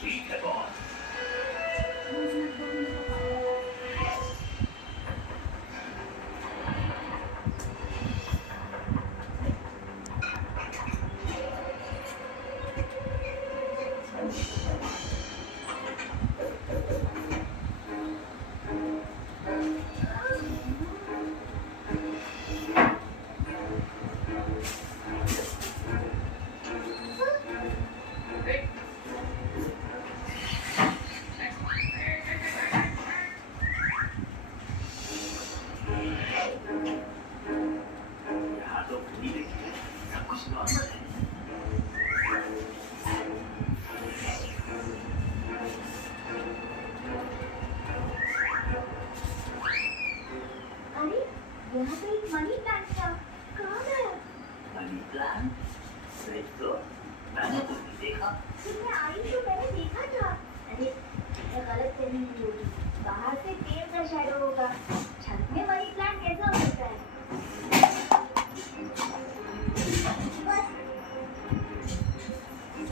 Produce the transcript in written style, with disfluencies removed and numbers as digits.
ठीक है बॉस। यहाँ तो पूरी देखी है, सब कुछ नॉर्मल है। अरे यहाँ पे एक मनी प्लांट था। कहाँ गया? Money plant? नहीं तो मैंने तो नहीं देखा। जब मैं आई तो मैंने देखा था। अरे मैं गलत फहमी हुई होगी। बाहर से पेड़ का शैडो होगा, छत में